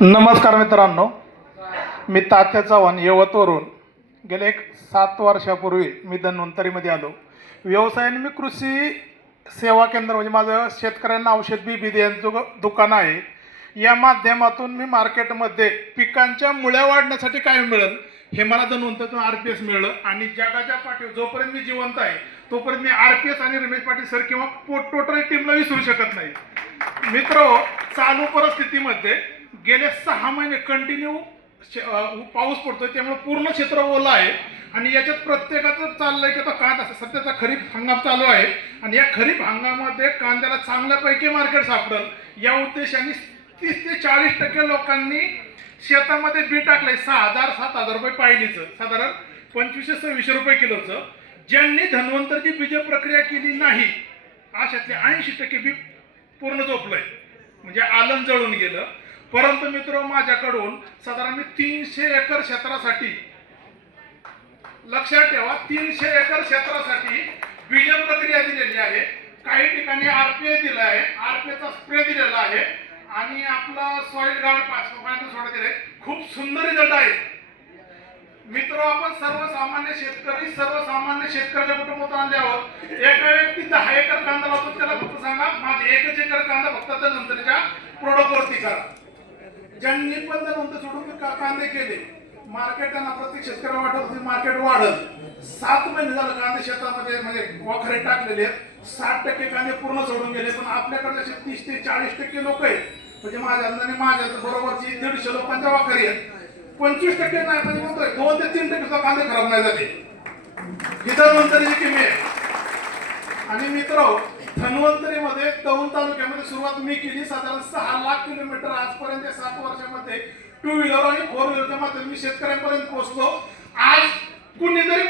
नमस्कार मित्रांनो, मी तात्या चव्हाण यवतवरून गेले 7 वर्षापूर्वी मी धन्वंतरीमध्ये आलो. व्यवसायाने मी कृषी सेवा केंद्र म्हणजे माझं शेतकऱ्यांना औषध बी यांचं दुकान आहे. या माध्यमातून मी मार्केटमध्ये पिकांच्या मुळ्या वाढण्यासाठी काय मिळेल हे मला धन्वंतरीतून RPS मिळलं आणि जगाच्या पाठीवर जोपर्यंत मी जिवंत आहे तोपर्यंत मी RPS आणि रमेश पाटील सर किंवा टोटल टीमला विसरू शकत नाही. मित्र, चालू परिस्थितीमध्ये गेले 6 महिने कंटिन्यू पाऊस पडतोय, त्यामुळे पूर्ण क्षेत्र ओलं आहे आणि याच्यात प्रत्येकाचं चाललंय की आता कांदा सध्याचा खरीप हंगाम चालू आहे आणि या खरीप हंगामामध्ये कांद्याला चांगल्यापैकी मार्केट सापडेल या उद्देशाने 30 ते 40% लोकांनी शेतामध्ये बी टाकलंय. 6,000-7,000 रुपये पायलीचं, साधारण 25-26 रुपये किलोचं. ज्यांनी धन्वंतरीची बीज प्रक्रिया केली नाही अशातले 80% बी पूर्ण झोपलंय, म्हणजे आलन जळून गेलं. परंतु मित्र, माझ्याकडून साधारण मी 300 एकर क्षेत्रासाठी, लक्षात ठेवा, 300 एकर क्षेत्रासाठी बीज प्रक्रिया दिलेली आहे. काही ठिकाणी RPS दिला आहे, RPSचा स्प्रे दिलेला आहे आणि आपला सॉइल गार्ड पाण्यातून सोडा दिले. खूप सुंदर रिझल्ट आहे. मित्र, आपण सर्वसामान्य शेतकऱ्याच्या कुटुंबातून आल्यावर एका व्यक्ती 10 एकर कांदा लावतो, त्याला फक्त सांगा माझे 1 एकर कांदा फक्त नंतरच्या प्रोडक्ट वरती करा. ज्यांनी पण नंतर सोडून कांदे केले, मार्केट त्यांना प्रत्येक शेतकऱ्याला वाटत होते मार्केट वाढत. 7 महिने झालं कांदे शेतामध्ये म्हणजे वाखरे टाकलेले आहेत. 60% कांदे पूर्ण सोडून गेले, पण आपल्याकडे असे 30 ते 40% लोक आहेत, म्हणजे माझ्या अंदाने माझ्या बरोबरची 150 लोकांच्या वाखरी आहेत. 25% नाही म्हणजे म्हणतोय 2 ते 3% सुद्धा कांदे खराब नाही झाले. ही धन्वंतरीची किंमत. आणि मित्र, धन्वंतरीमध्ये दौंड तालुक्यामध्ये सुरुवात मी केली. साधारण 6 लाख किलोमीटर आजपर्यंत 7 वर्षामध्ये 2 व्हीलर आणि 4 व्हीलरच्या माध्यमातून मी शेतकऱ्यांपर्यंत पोहोचलो. आज कुणीतरी